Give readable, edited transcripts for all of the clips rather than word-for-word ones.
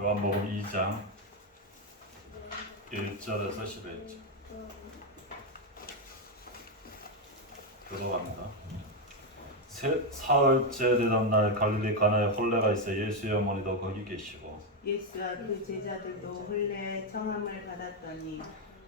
요한복음 2장 1절에서 11절 교도합니다. 사흘째 되던 날 갈릴리 가나에 혼례가 있어 예수의 어머니도 거기 계시고 예수와 그 제자들도 혼례 청함을 받았더니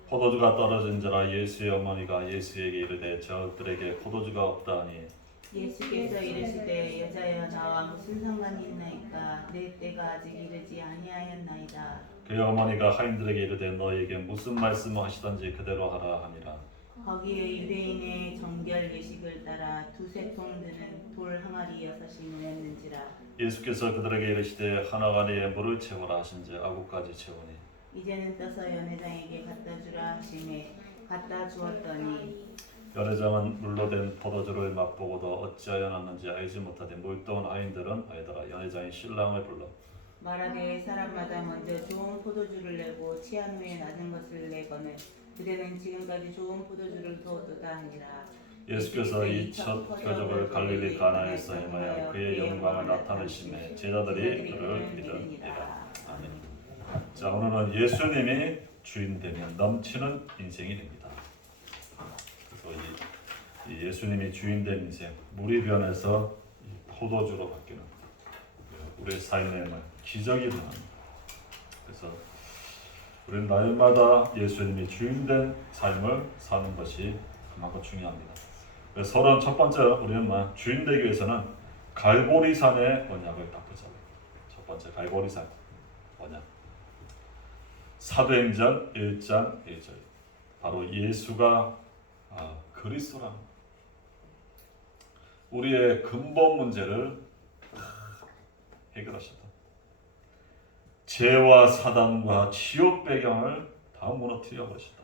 포도주가 떨어진지라 예수의 어머니가 예수에게 이르되 저들에게 포도주가 없다 하니 예수께서 이르시되 여자여 나와 무슨 상관이 있나이까 내 때가 아직 이르지 아니하였나이다. 그의 어머니가 하인들에게 이르되 너에게 무슨 말씀을 하시던지 그대로 하라 하니라. 거기에 유대인의 정결 예식을 따라 두세 통 드는 돌 항아리 6이 놓였는지라. 예수께서 그들에게 이르시되 한 항아리에 물을 채우라 하신지 아구까지 채우니 이제는 떠서 연회장에게 갖다 주라 하시매 갖다 주었더니 연회장은 물로 된 포도주를 맛보고도 어찌하여 났는지 알지 못하되 물동은 아인들은 알더라. 연회장이 신랑을 불러 말하되 사람마다 먼저 좋은 포도주를 내고 취한 후에 낮은 것을 내거늘 그대는 지금까지 좋은 포도주를 두었도다 하니라. 예수께서 이 첫 표적을 갈릴리 가나에서 행하여 그의 영광을 나타내시매 제자들이 그를 믿으니라. 아멘. 자, 오늘은 예수님이 주인 되면 넘치는 인생이 됩니다. 그래서 이 예수님이 주인 된 인생, 물이 변해서 포도주로 바뀌는 우리의 삶에 기적이 일어납니다. 그래서 우리는 날마다 예수님이 주인 된 삶을 사는 것이 그만큼 중요합니다. 서론 첫 번째 우리는 주인 되기 위해서는 갈보리산의 언약을 딱 붙잡아요. 첫 번째 갈보리산 언약. 사도행전 1장 1절. 바로 예수가 그리스도라는 우리의 근본 문제를 해결하셨다. 죄와 사단과 지옥 배경을 다 무너뜨려 버리셨다.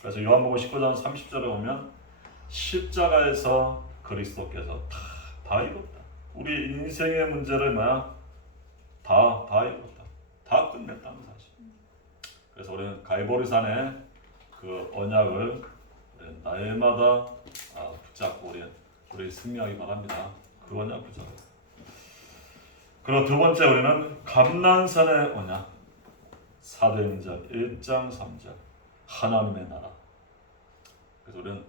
그래서 요한복음 19장 30절에 보면 십자가에서 그리스도께서 다 이뤘다. 우리 인생의 문제를 다 이뤘다. 다 끝냈다는 사실. 그래서 우리는 갈보리산의 그 언약을 날마다 붙잡고 우리 승리하기 바랍니다. 그 언약 붙잡아요. 그리고 두 번째 우리는 감난산의 언약. 사도행전 1장 3절 하나님의 나라. 그래서 우리는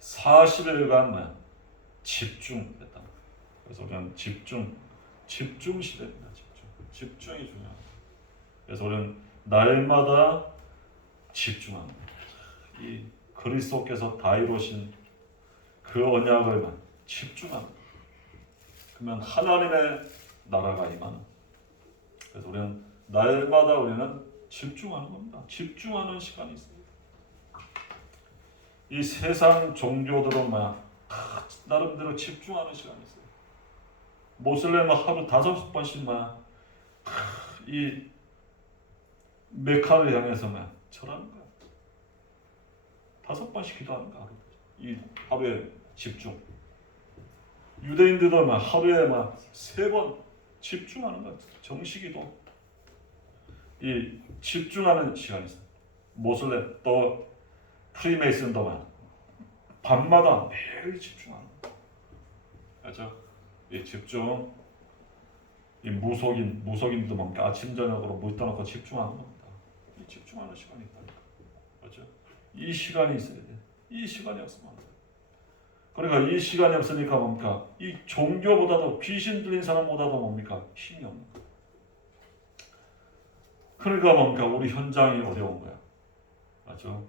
40일간 집중했다. 그래서 우리는 집중 시대입니다. 집중이 중요합니다. 그래서 우리는 날마다 집중합니다. 이 그리스도께서 다 이루신 그 언약을 집중합니다. 그러면 하나님의 나라가 임하는. 그래서 우리는 날마다 우리는 집중하는 겁니다. 집중하는 시간이 있습니다. 이 세상 종교들은 나름대로 집중하는 시간이 있어요. 모슬렘은 하루 5번씩 이 메카를 향해서 절하는 거야. 5번씩 기도하는 거야. 이 하루에 집중. 유대인들도 하루에 3번 집중하는 거야. 정식기도. 이 집중하는 시간이 있어요. 모슬렘 또 프리메이슨도 밤마다 매일 집중하는 거예요. 그렇죠? 이 집중, 이 무속인도 뭔가 아침 저녁으로 물 떠놓고 집중하는 겁니다. 이 집중하는 시간이 있다니까. 그렇죠? 이 시간이 있어야 돼. 이 시간이 없으면 안 돼. 그러니까 이 시간이 없으니까 뭡니까? 이 종교보다도 귀신 들린 사람보다도 뭡니까? 힘이 없는 거야. 그러니까 뭡니까? 우리 현장이 어려운 거야. 맞죠?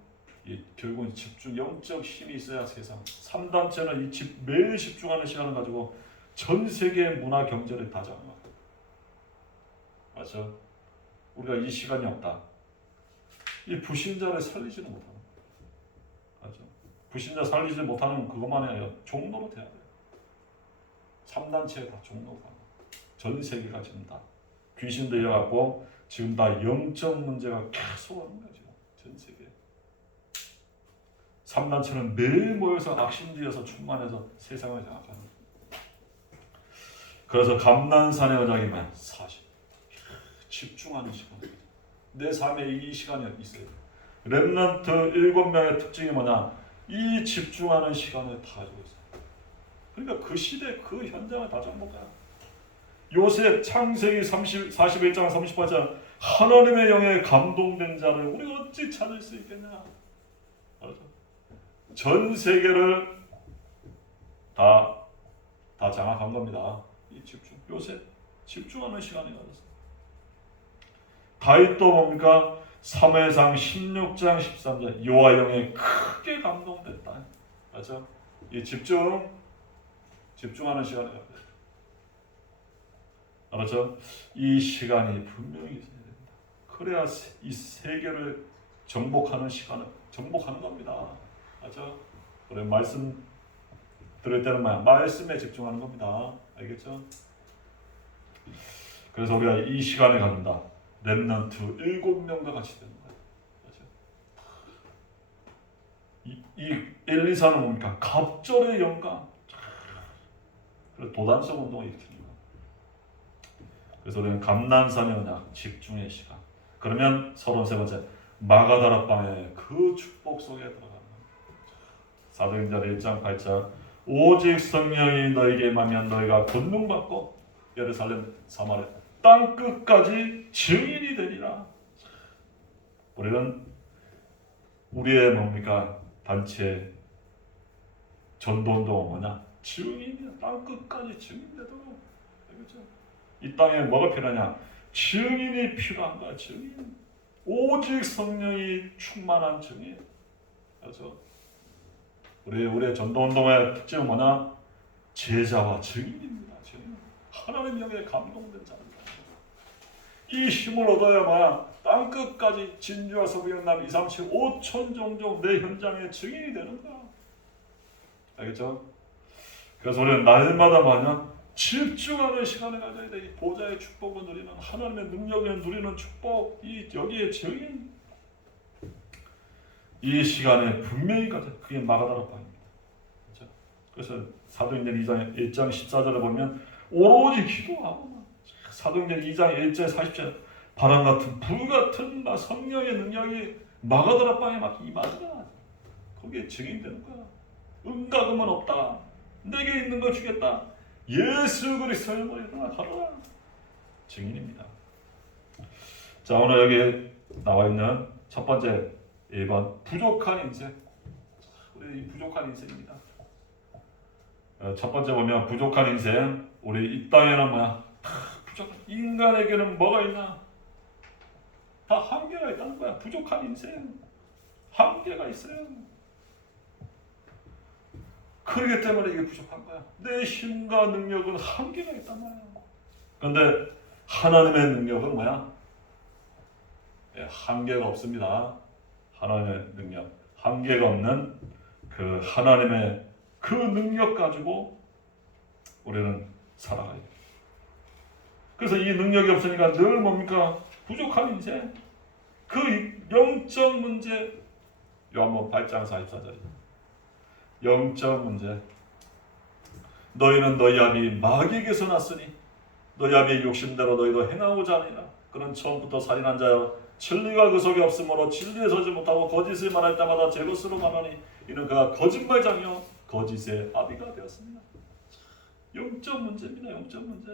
결국은 집중, 영적 힘이 있어야 세상. 3단체는 매일 집중하는 시간을 가지고 전 세계의 문화 경제를 다 잡는 거야. 맞죠? 우리가 이 시간이 없다. 이 불신자를 살리지는 못하는 거야. 맞죠? 불신자 살리지 못하는 그것만이 아니라 종로로 돼야 돼요. 3단체에 다 종로가. 전 세계가 지금 다 귀신 들려갖고 지금 다 영적 문제가 계속 오는 거죠. 전 세계. 3단체는 매일 모여서 악심지어서 충만해서 세상을 장악하는 거예요. 그래서 감난산의 언약이면 사실 집중하는 시간입니다. 내 삶에 이 시간이 있어요. 렘넌트 7명의 특징이 뭐냐? 이 집중하는 시간을 다 가지고 있어요. 그러니까 그 시대 그 현장을 다 정복해요. 요셉 창세기 41장 38장 하나님의 영에 감동된 자를 우리가 어찌 찾을 수 있겠냐. 전 세계를 다 장악한 겁니다. 이 집중. 요셉 집중하는 시간이 가졌어요. 다윗도 뭡니까? 사무엘상 16장 13절 여호와 영에 크게 감동됐다. 맞죠? 이 집중하는 시간이 가졌어요. 알았죠? 이 시간이 분명히 있어야 됩니다. 그래야 이 세계를 정복하는 시간을 정복하는 겁니다. 맞죠? 그래 말씀 들을 때는 말씀에 집중하는 겁니다. 알겠죠? 그래서 우리가 이 시간에 갖는다. 렘넌트 7명과 같이 되는 거예요. 맞죠? 이 엘리사는 뭡니까? 갑절의 영광. 그래서 도단성 운동을 일으킵니다. 그래서 우리는 감난산의 언약, 집중의 시간. 그러면 33번째 마가다락방의 그 축복 속에 들어가는 겁니다. 사도행전 1장 8절 오직 성령이 너에게 임하면 너희가 권능받고 예루살렘 사마리아 땅 끝까지 증인이 되리라. 우리는 우리의 뭡니까? 단체 전도운동은 뭐냐? 증인이야. 땅 끝까지 증인되도록. 알겠죠? 이 땅에 뭐가 필요하냐? 증인이 필요한 거야. 증인. 오직 성령이 충만한 증인. 그렇죠? 우리의 전도운동의 특징은 뭐냐? 제자와 증인입니다. 증인. 하나님 영에 감동된 자입니다. 이 힘을 얻어야만 땅 끝까지 진주와 서부의 남 2, 3, 7, 5천 종족 내 현장의 증인이 되는 거야. 알겠죠? 그래서 우리는 날마다 뭐냐? 집중하는 시간을 가져야 돼. 이 보좌의 축복을 누리는 하나님의 능력을 누리는 축복, 이 여기에 증인. 이 시간에 분명히 가져. 그게 마가다락방입니다. 그렇죠? 그래서 사도행전 2장 1장 14절에 보면 오로지 기도하고 사도행전 2장 1절 40절 바람 같은 불 같은 성령의 능력이 마가다락방에 막 임하더라. 거기에 증인되는 거야. 음과 금은 없다. 내게 있는 걸 주겠다. 예수 그리스도의 이름으로 가라. 증인입니다. 자, 오늘 여기 나와 있는 첫 번째 1번 부족한 인생. 우리 이 부족한 인생입니다. 첫 번째 보면 부족한 인생. 우리 이 땅에는 뭐야? 부족한 인간에게는 뭐가 있나? 다 한계가 있다는 거야. 부족한 인생. 한계가 있어요. 그렇기 때문에 이게 부족한 거야. 내 힘과 능력은 한계가 있단 말이야. 그런데 하나님의 능력은 뭐야? 한계가 없습니다. 하나님의 능력, 한계가 없는 그 하나님의 그 능력 가지고 우리는 살아가야 돼. 그래서 이 능력이 없으니까 늘 뭡니까? 부족한 인생. 그 영적 문제. 요한복음 8장 44절. 영적 문제. 너희는 너희 아비 마귀에게서 났으니 너희 아비의 욕심대로 너희도 행하고자 하니라. 그는 처음부터 살인한 자여 진리가 그 속에 없으므로 진리에 서지 못하고 거짓을 말할 때마다 제로스로 말하니 이는 그가 거짓말장이요 거짓의 아비가 되었습니다. 영적 문제입니다. 영적 문제.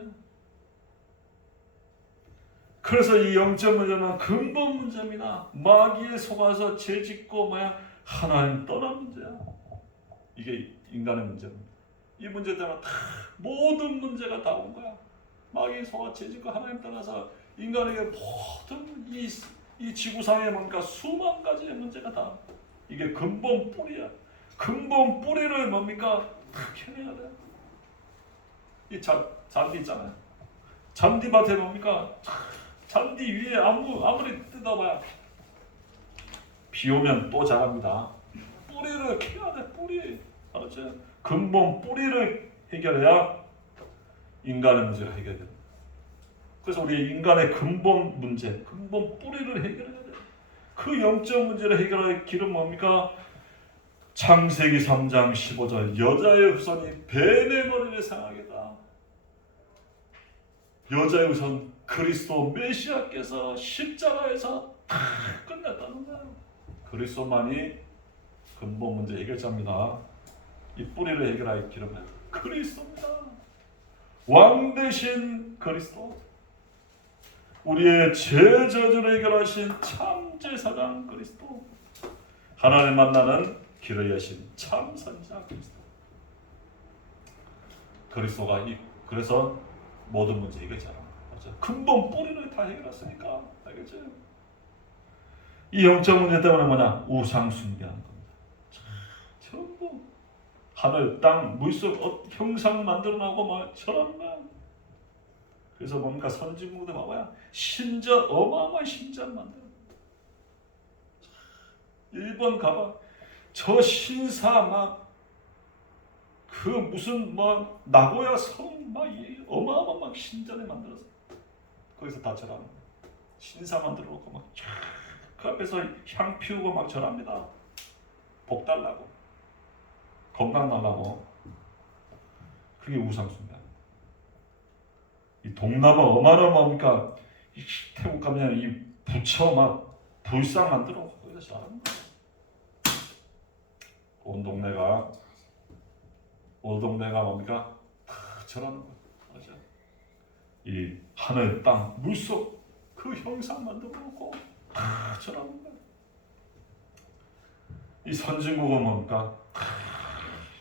그래서 이 영적 문제는 근본 문제입니다. 마귀에 속아서 죄짓고 하나님 떠난 문제야. 이게 인간의 문제입니다. 이 문제 때문에 다 모든 문제가 다 온 거야. 마귀에 속아 죄짓고 하나님 떠나서 인간에게 모든 이 지구상에 뭔가 수만 가지의 문제가 다 이게 근본 뿌리야. 근본 뿌리를 뭡니까? 다 캐내야 돼. 이 잔디 있잖아요. 잔디밭에 뭡니까? 잔디 위에 아무리 뜯어봐야 비 오면 또 자랍니다. 뿌리를 캐야 돼. 뿌리. 알았죠? 근본 뿌리를 해결해야 인간의 문제가 해결돼요. 그래서 우리 인간의 근본 문제, 근본 뿌리를 해결해야 돼. 그 영적 문제를 해결할 길은 뭡니까? 창세기 3장 15절 여자의 후손이 뱀의 머리를 상하겠다. 여자의 후손 그리스도 메시아께서 십자가에서 다 끝냈다는 거예요. 그리스도만이 근본 문제 해결자입니다. 이 뿌리를 해결할 길은 그리스도입니다. 왕 대신 그리스도, 우리의 죄 저주를 해결하신 참 제사장 그리스도, 하나님 만나는 길을 여신 참 선지자 그리스도. 그리스도가 그래서 모든 문제 해결하는 거죠. 근본 뿌리를 다 해결했으니까. 알겠죠? 이 영적 문제 때문에 뭐냐? 우상 숭배하는 겁니다. 전부 하늘, 땅, 물속 형상 만들어나고 막 저런 거야. 그래서 뭔가 선진국도 봐봐야 신전, 어마어마한 신전 만들어. 일본 가봐, 저 신사 막 그 무슨 뭐 나고야 성 막 어마어마한 막 신전에 만들었어. 거기서 다 절하는 거야. 신사 만들어 놓고 막 그 앞에서 향 피우고 막 절합니다. 복 달라고, 건강 달라고. 그게 우상숭배. 이 동남아 어마어마합니까? 태국 가면 이 부처 막 불상 만들어 거기서 잘하는 거야. 온 동네가 뭡니까? 다 저러는 거야. 맞아. 이 하늘, 땅, 물속 그 형상 만들어 놓고 다 저러는 거야. 이 선진국은 뭡니까?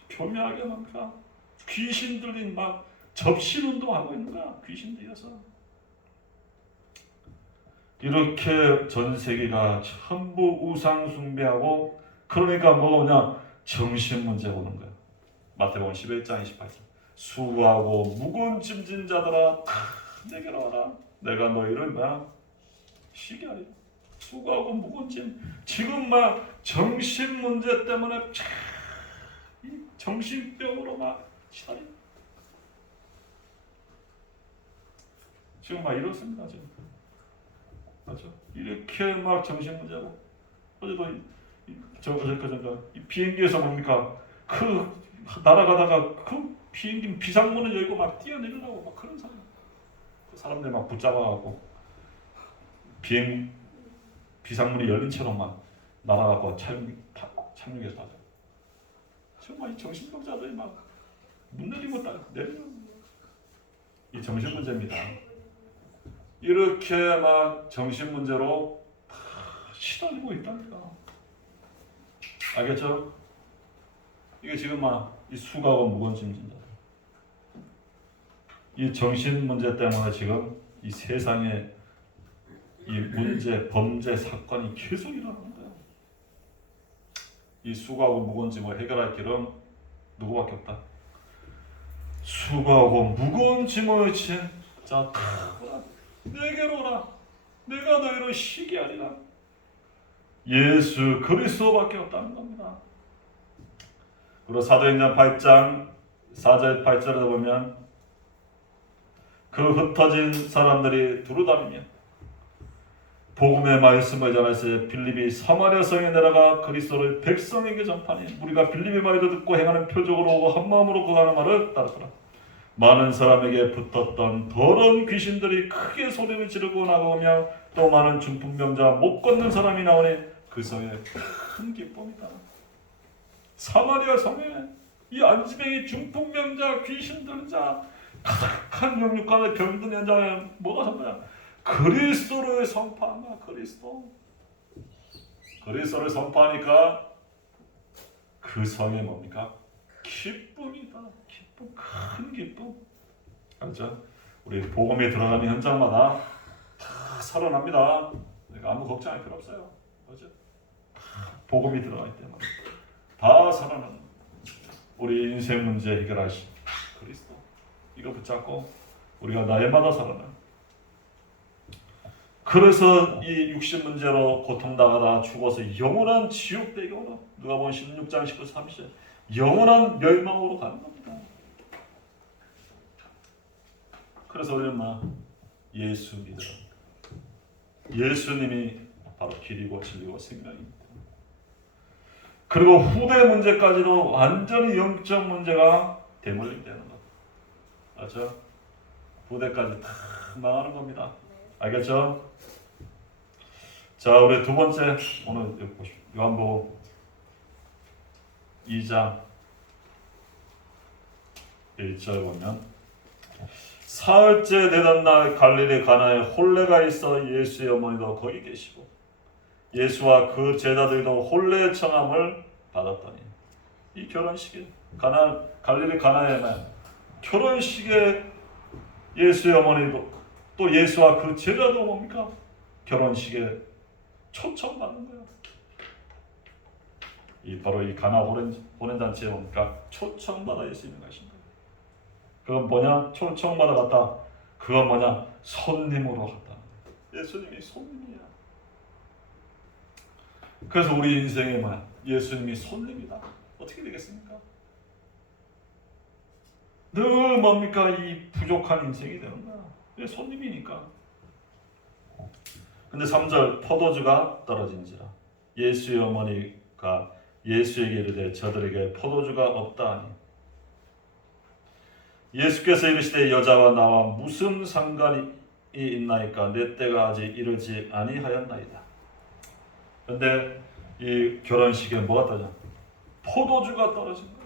교묘하게 뭡니까? 귀신 들린 막 접신운동 하고 있는 거야. 귀신 들여서. 이렇게 전 세계가 전부 우상 숭배하고, 그러니까 뭐냐? 정신 문제 오는 거야. 마태복음 11장 28절. 수고하고 무거운 짐진 자들아 다 내게로 와라. 내가 너희를 막 쉬게 하리라. 수고하고 무거운 짐. 지금 막 정신 문제 때문에 이 정신병으로 막 시달려. 지금 막 이렇습니다. 지금. 맞죠? 이렇게 막 정신 문제고. 어제도 이 비행기에서 뭡니까? 그 날아가다가 그 비행기 비상문을 열고 막 뛰어내리려고 막 그런 사람. 그 사람들 막 붙잡아갖고 비상문이 열린 채로 막 날아가고 착륙해서 하죠. 정말 이 정신병자들이 막 문 내리고 딱 내리는 이 정신 문제입니다. 이렇게 막 정신 문제로 다 시달리고 있다니까. 알겠죠? 이게 지금 막 이 수가고 무거운 짐진다. 이 정신 문제 때문에 지금 이 세상에 이 문제, 범죄 사건이 계속 일어나는 거예요. 이 수가고 무거운 짐을 해결할 길은 누구밖에 없다. 수고하고 무거운 짐을 진 자, 내게로 오라. 내가 너희를 쉬게 하리라. 예수 그리스도밖에 없다는 겁니다. 그리고 사도행전 8장 4절 8절에 보면 그 흩어진 사람들이 두루다니며 복음의 말씀을 전하여 빌립이 사마리아 성에 내려가 그리스도를 백성에게 전파하니 우리가 빌립의 말을 듣고 행하는 표적으로 오고 한 마음으로 그하는 말을 따르더라. 많은 사람에게 붙었던 더러운 귀신들이 크게 소리를 지르고 나가오며 또 많은 중풍병자 못 걷는 사람이 나오니 그 성에 큰 기쁨이다. 사마리아 성에 이 안지병이 중풍병자 귀신 들은 자 가득한 영육간의 병든 현장에 뭐가 선거야? 그리스도를 선포한다. 그리스도를 선포하니까 그 성에 뭡니까? 기쁨이다. 기쁨, 큰 기쁨. 알죠? 우리 복음에 들어가는 현장마다 다 살아납니다. 내가 아무 걱정할 필요 없어요. 그렇죠? 복음이 들어갈 때마다 다 살아납니다. 우리 인생 문제 해결하신 그리스도, 이거 붙잡고 우리가 날마다 살아나. 그래서 이 육신 문제로 고통당하다 죽어서 영원한 지옥 배경으로, 누가복음 16장 19, 30절 영원한 멸망으로 가는 겁니다. 그래서 우리는 막 예수 믿으라. 예수님이 바로 길이고 진리고 생명입니다. 그리고 후대 문제까지도 완전히 영적 문제가 대물림되는 것. 맞죠? 후대까지 다 망하는 겁니다. 알겠죠? 자, 우리 두 번째, 오늘 보십시오. 요한복음 2장 1절 보면 사흘째 되던 날 갈릴리 가나에 혼례가 있어 예수의 어머니도 거기 계시고 예수와 그 제자들도 혼례 청함을 받았더니 이 결혼식에 갈릴리 가나에는 결혼식에 예수의 어머니도 또 예수와 그 제자도 뭡니까? 결혼식에 초청받는 거예요. 바로 이 가나 혼인잔치에 뭡니까? 초청받아 예수님이 가신 거예요. 그건 뭐냐? 초청받아 갔다. 그건 뭐냐? 손님으로 갔다. 예수님이 손님이야. 그래서 우리 인생에 뭐야? 예수님이 손님이다. 어떻게 되겠습니까? 늘 뭡니까? 이 부족한 인생이 되는 거야. 왜? 손님이니까. 근데 3절 포도주가 떨어진지라 예수의 어머니가 예수에게 이르되 저들에게 포도주가 없다 하니 예수께서 이르시되 여자와 나와 무슨 상관이 있나이까 내 때가 아직 이르지 아니하였나이다. 근데 이 결혼식에 뭐가 떨어져? 포도주가 떨어진 거예요.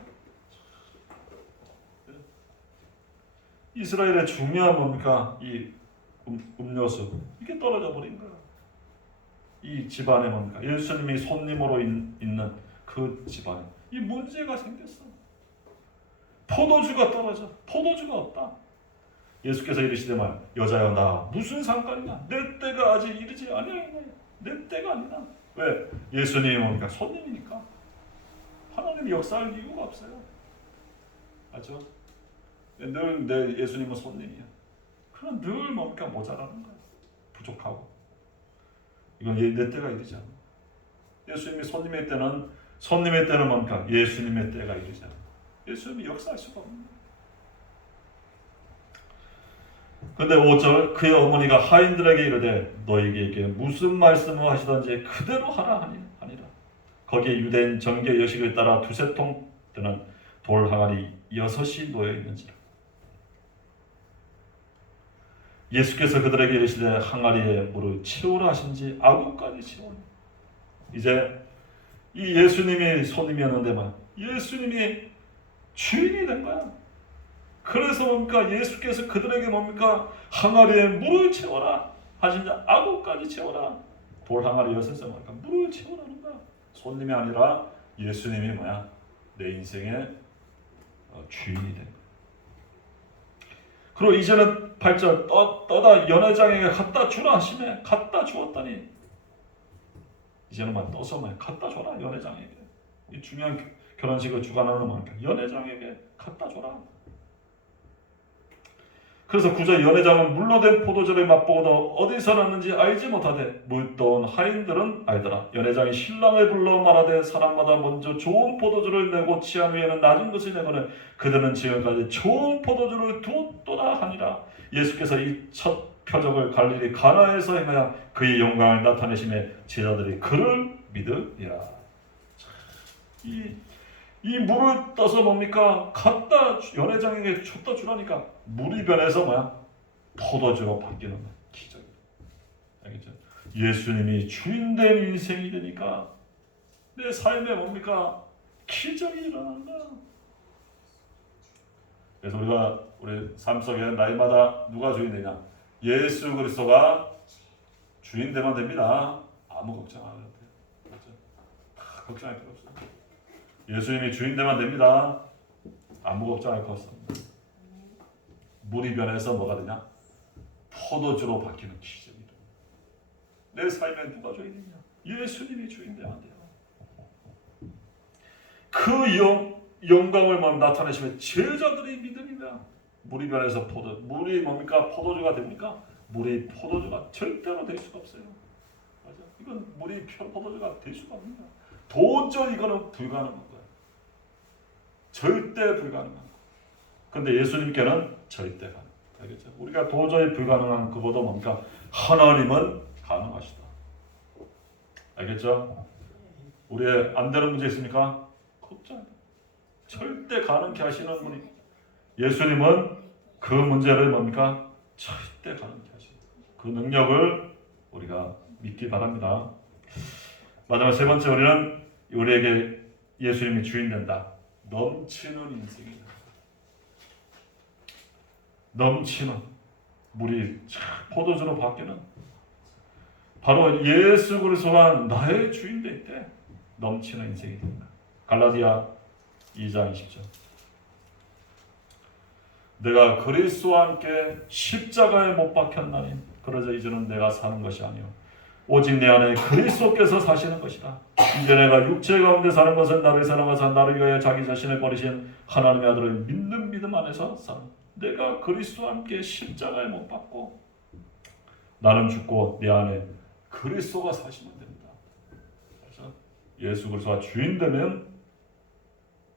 이스라엘의 중요한 뭡니까? 이 음료수 이게 떨어져 버린 거예요. 이 집안에 뭡니까? 예수님이 손님으로 있는 그 집안에 이 문제가 생겼어. 포도주가 떨어져. 포도주가 없다. 예수께서 이르시되 말 여자여 나 무슨 상관이냐? 내 때가 아직 이르지 아니하였나이다. 내 때가 아니라. 왜? 예수님이 뭡니까? 손님이니까. 하나님이 역사할 이유가 없어요. 맞죠? 늘 내 예수님은 손님이야. 그럼 늘 뭡니까? 모자라는 거야. 부족하고. 이건 내 때가 이르지 않아. 예수님이 손님의 때는 뭡니까? 예수님의 때가 이르지 않아. 예수님이 역사할 수가 없는 거야. 근데 5절 그의 어머니가 하인들에게 이르되 너희에게 무슨 말씀을 하시던지 그대로 하라 하니라. 거기에 유대인 정계 여식을 따라 두세 통 되는 돌 항아리 6이 놓여 있는지라. 예수께서 그들에게 이르시되 항아리에 물을 채우라 하신지 아구까지 채우니. 이제 이 예수님이 손님이었는데만 예수님이 주인이 된 거야. 그래서 뭡니까? 예수께서 그들에게 뭡니까? 항아리에 물을 채워라 하신지 아구까지 채워라. 돌 항아리 6에 뭡니까? 물을 채우라는 거야. 손님이 아니라 예수님이 뭐야? 내 인생의 주인이 된 거야. 그리고 이제는 8절 떠다 연회장에게 갖다 주라 하시네. 갖다 주었더니 이제는 막 떠서 막 갖다 줘라 연회장에게. 이 중요한 결혼식을 주관하는 뭡니까? 연회장에게 갖다 줘라. 그래서 9절 연회장은 물로 된 포도주를 맛보고도 어디서 났는지 알지 못하되 물떠온 하인들은 알더라. 연회장이 신랑을 불러 말하되 사람마다 먼저 좋은 포도주를 내고 취한 후에는 낮은 것을 내거늘 그들은 지금까지 좋은 포도주를 두었도다 하니라. 예수께서 이 첫 표적을 갈릴리 가나에서 행하여 그의 영광을 나타내심에 제자들이 그를 믿으리라. 이 물을 떠서 뭡니까? 갖다 연회장에게 줬다 주라니까 물이 변해서 뭐야? 포도주로 바뀌는 기적이다. 알겠죠? 예수님이 주인된 인생이 되니까 내 삶에 뭡니까? 기적이 일어나는 거야. 그래서 우리 삶 속에 날마다 누가 주인 되냐? 예수 그리스도가 주인 되면 됩니다. 아무 걱정 안 해도 돼요. 다 걱정할 필요 없어요. 예수님이 주인 되면 됩니다. 아무 걱정할 거 없습니다. 물이 변해서 뭐가 되냐? 포도주로 바뀌는 기적이다. 내 삶에 누가 주인이냐? 예수님이 주인 되면 돼요. 그 영광을 나타내시면 제자들이 믿으리라. 물이 변해서 물이 뭡니까? 포도주가 됩니까? 물이 포도주가 절대로 될 수가 없어요. 맞아? 이건 물이 포도주가 될 수가 없는 거야. 도저히 이거는 불가능한 거야. 절대 불가능한 거. 근데 예수님께는 절대 가능. 알겠죠? 우리가 도저히 불가능한 그보다 뭡니까? 하나님은 가능하시다. 알겠죠? 우리의 안 되는 문제 있습니까? 걱정. 절대 가능케 하시는 분이 예수님은 그 문제를 뭡니까? 절대 가능케 하시는 그 능력을 우리가 믿기 바랍니다. 마지막 세 번째 우리에게 예수님이 주인 된다. 넘치는 인생이다. 넘치는 물이 포도주로 바뀌는 바로 예수 그리스도가 나의 주인 될 때 넘치는 인생이 됩니다. 갈라디아 2장 20절. 내가 그리스도와 함께 십자가에 못 박혔나니 그러자 이제는 내가 사는 것이 아니요 오직 내 안에 그리스도께서 사시는 것이다. 이제 내가 육체 가운데 사는 것은 나를 사랑하사 나를 위하여 자기 자신을 버리신 하나님의 아들을 믿는 믿음 안에서 사는 내가 그리스도와 함께 십자가에 못 박고 나는 죽고 내 안에 그리스도가 사시면 됩니다. 그래서 예수 그리스도가 주인 되면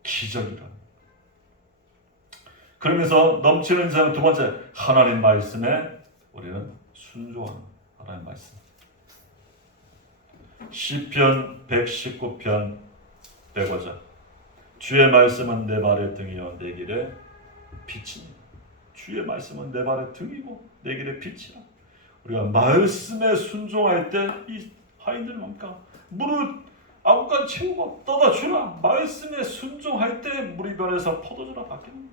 기적이라. 그러면서 넘치는 인생은 두 번째 하나님 말씀에 우리는 순종하는 하나님 말씀. 시편 119편 105절. 주의 말씀은 내 발의 등이요 내 길의 빛이니. 주의 말씀은 내 발의 등이고 내 길의 빛이라. 우리가 말씀에 순종할 때 이 하인들이 뭡니까? 물을 아무까지 채우고 떠다 주라. 말씀에 순종할 때 물이 변해서 포도주로 바뀌는.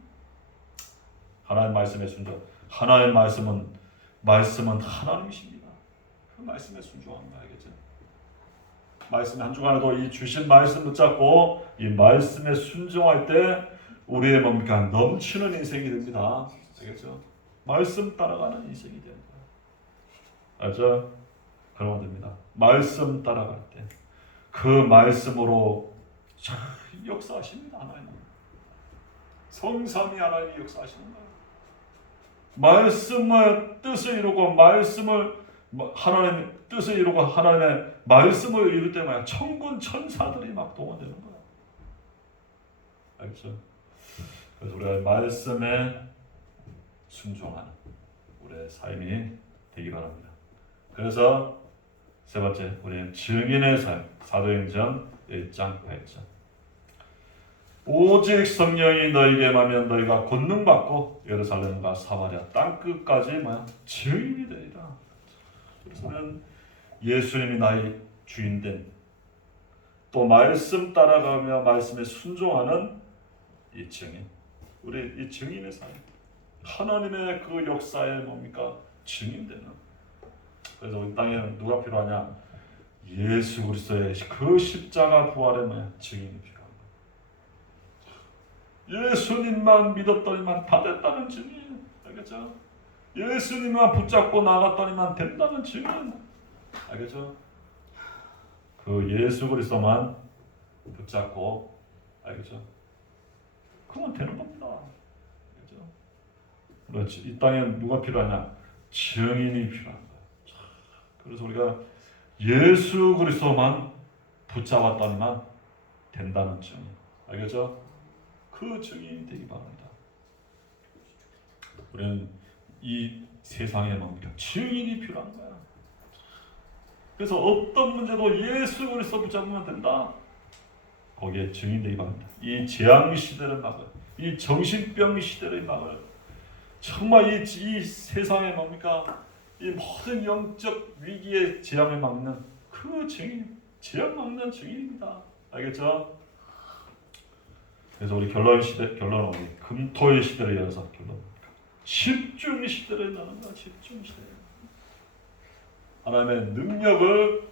하나님 말씀에 순종. 하나님 말씀은 하나님이십니다. 그 말씀에 순종하는 거 알겠죠? 말씀 한 주간에도 이 주신 말씀 붙잡고 이 말씀에 순종할 때 우리의 뭡니까? 넘치는 인생이 됩니다. 알겠죠? 말씀 따라가는 인생이 되는 거예요. 알죠? 그러면 됩니다. 말씀 따라갈 때 그 말씀으로 역사하십니다. 하나님. 성삼위 하나님이 역사하시는 거예요. 말씀의 뜻을 이루고 말씀을 하나님의 뜻을 이루고 하나님의 말씀을 이룰 때마다 천군 천사들이 막 동원되는 거야. 알겠죠? 그래서 우리가 말씀에 순종하는 우리의 삶이 되기 바랍니다. 그래서 세 번째, 우리는 증인의 삶. 사도행전 1장 8절. 오직 성령이 너희에게 임하면 너희가 권능 받고 예루살렘과 사마리아 땅 끝까지 증인이 되리라. 그래서 우리는 예수님이 나의 주인된 또 말씀 따라가며 말씀에 순종하는 이 증인, 우리 이 증인의 삶, 하나님의 그 역사에 뭡니까? 증인되는. 그래서 우리 땅에 누가 필요하냐? 예수 그리스도의 그 십자가 부활의 증인이 필요합니다. 예수님만 믿었더니만 다 됐다는 증인. 알겠죠? 예수님만 붙잡고 나갔더니만 된다는 증인. 알겠죠? 그 예수 그리스도만 붙잡고, 알겠죠? 그러면 되는 겁니다. 알겠죠? 그렇지. 이 땅에 누가 필요하냐? 증인이 필요한 거예요. 그래서 우리가 예수 그리스도만 붙잡았더니만 된다는 증인. 알겠죠? 그 증인이 되기 바랍니다. 우리는 이 세상에 뭡니까? 증인이 필요한 거야. 그래서 어떤 문제도 예수 그리스도 붙잡으면 된다. 거기에 증인되기 바랍니다. 이 재앙 시대를 막을, 이 정신병 시대를 막을, 정말 이 세상에 뭡니까? 이 모든 영적 위기의 재앙을 막는 그 증인, 재앙 막는 증인입니다. 알겠죠? 그래서 우리 결론 어디? 금토의 시대를 열어서 결론. 집중 시대를 여는 거야. 집중 시대. 하나님의 능력을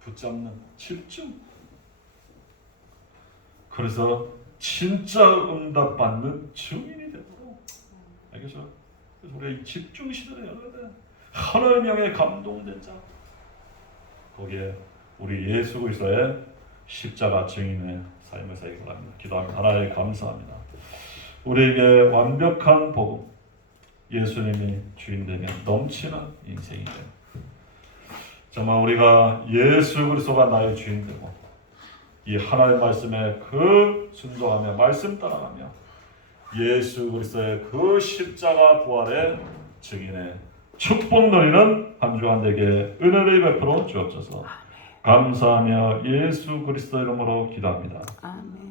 붙잡는 집중. 그래서 진짜 응답 받는 증인이 되도록. 알겠죠? 그래서 우리가 이 집중 시대를 열어야 돼. 하나님 향해 감동된 자. 거기에 우리 예수 그리스도의 십자가 증인의 삶을 살기 바랍니다. 기도합니다. 하나님 감사합니다. 우리에게 완벽한 복음, 예수님이 주인 되면 넘치는 인생이 돼요. 정말 우리가 예수 그리스도가 나의 주인 되고 이 하나님의 말씀에 그 순종하며 말씀 따라가며 예수 그리스도의 그 십자가 부활의 증인의 축복 누리는 한 주간 되게 은혜를 베풀어 주옵소서. 감사하며 예수 그리스도 이름으로 기도합니다. 아멘.